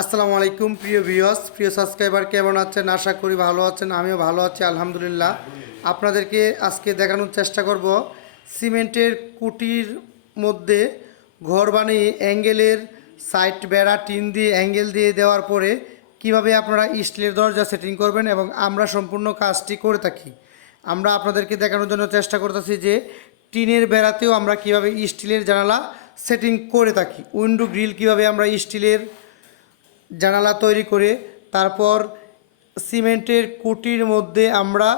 আসসালামু আলাইকুম প্রিয় ভিউয়ার্স, প্রিয় সাবস্ক্রাইবার, কেমন আছেন? আশা করি ভালো আছেন। আমিও ভালো আছি আলহামদুলিল্লাহ। আপনাদেরকে আজকে দেখানোর চেষ্টা করব সিমেন্টের কুটির মধ্যে ঘর বানিয়ে অ্যাঙ্গেলের সাইড বেড়া টিন দিয়ে অ্যাঙ্গেল দিয়ে দেওয়ার পরে কিভাবে আপনারা স্টিলের দরজা সেটিং করবেন এবং আমরা সম্পূর্ণ কাজটি করে থাকি। আমরা আপনাদেরকে দেখানোর জন্য চেষ্টা করতেছি যে টিনের বেড়াতেও আমরা কিভাবে স্টিলের জানালা সেটিং করে থাকি। উইন্ডো গ্রিল কিভাবে আমরা স্টিলের জানালা তৈরি করে তারপর সিমেন্টের কুটির মধ্যে আমরা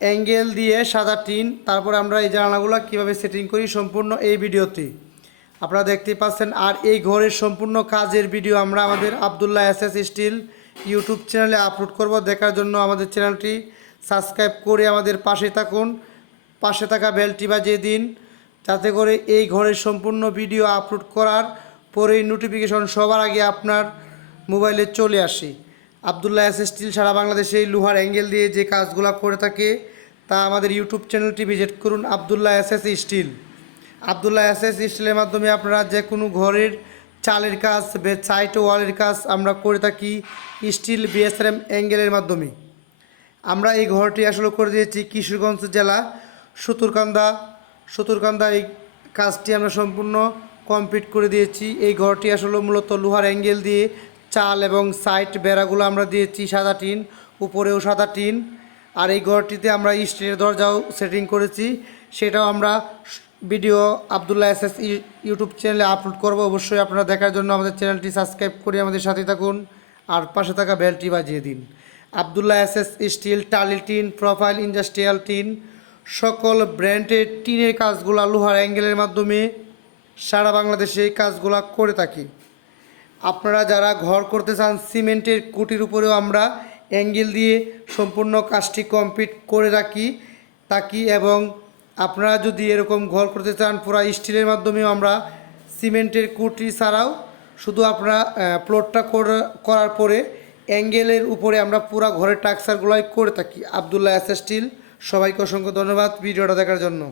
অ্যাঙ্গেল দিয়ে সাদা টিন, তারপর আমরা এই জানালাগুলো কীভাবে সেটিং করি সম্পূর্ণ এই ভিডিওতে আপনারা দেখতেই পাচ্ছেন। আর এই ঘরের সম্পূর্ণ কাজের ভিডিও আমরা আমাদের আবদুল্লাহ এসএস স্টিল ইউটিউব চ্যানেলে আপলোড করব। দেখার জন্য আমাদের চ্যানেলটি সাবস্ক্রাইব করে আমাদের পাশে থাকুন, পাশে থাকা বেলটি বাজিয়ে দিন, যাতে করে এই ঘরের সম্পূর্ণ ভিডিও আপলোড করার পরেই নোটিফিকেশন সবার আগে আপনার মোবাইলে চলে আসে। আবদুল্লাহ এসএস স্টিল সারা বাংলাদেশে লোহার অ্যাঙ্গেল দিয়ে যে কাজগুলো করে থাকে তা আমাদের ইউটিউব চ্যানেলটি ভিজিট করুন, Abdullah SS still. Abdullah SS স্টিলের মাধ্যমে আপনারা যে কোনো ঘরের চালের কাজ, সাইড ওয়ালের কাজ আমরা করে থাকি স্টিল বিএসআরএম অ্যাঙ্গেলের মাধ্যমে। আমরা এই ঘরটি আসলে করে দিয়েছি কিশোরগঞ্জ জেলা সতুরকান্দা এই কাজটি আমরা সম্পূর্ণ কমপ্লিট করে দিয়েছি। এই ঘরটি আসলে মূলত লোহার অ্যাঙ্গেল দিয়ে চাল এবং সাইড বেড়াগুলো আমরা দিয়েছি সাদা টিন, উপরেও সাদা টিন। আর এই ঘরটিতে আমরা স্টিলের দরজাও সেটিং করেছি, সেটাও আমরা ভিডিও আবদুল্লাহ এসএস ইউটিউব চ্যানেলে আপলোড করব। অবশ্যই আপনারা দেখার জন্য আমাদের চ্যানেলটি সাবস্ক্রাইব করে আমাদের সাথে থাকুন আর পাশে থাকা বেলটি বাজিয়ে দিন। আবদুল্লাহ এসএস স্টিল টালি টিন, প্রোফাইল ইন্ডাস্ট্রিয়াল টিন, সকল ব্র্যান্ডের টিনের কাজগুলো লোহার অ্যাঙ্গেলের মাধ্যমে সারা বাংলাদেশে এই কাজগুলো করে থাকি। আপনারা যারা ঘর করতে চান সিমেন্টের কুটির উপরেও আমরা অ্যাঙ্গেল দিয়ে সম্পূর্ণ কাজটি কমপ্লিট করে থাকি এবং আপনারা যদি এরকম ঘর করতে চান পুরা স্টিলের মাধ্যমেও আমরা সিমেন্টের কুটি ছাড়াও শুধু আপনারা প্লটটা করার পরে অ্যাঙ্গেলের উপরে আমরা পুরা ঘরের টাক্সারগুলোই করে থাকি। Abdullah SS still. সবাইকে অসংখ্য ধন্যবাদ ভিডিওটা দেখার জন্য।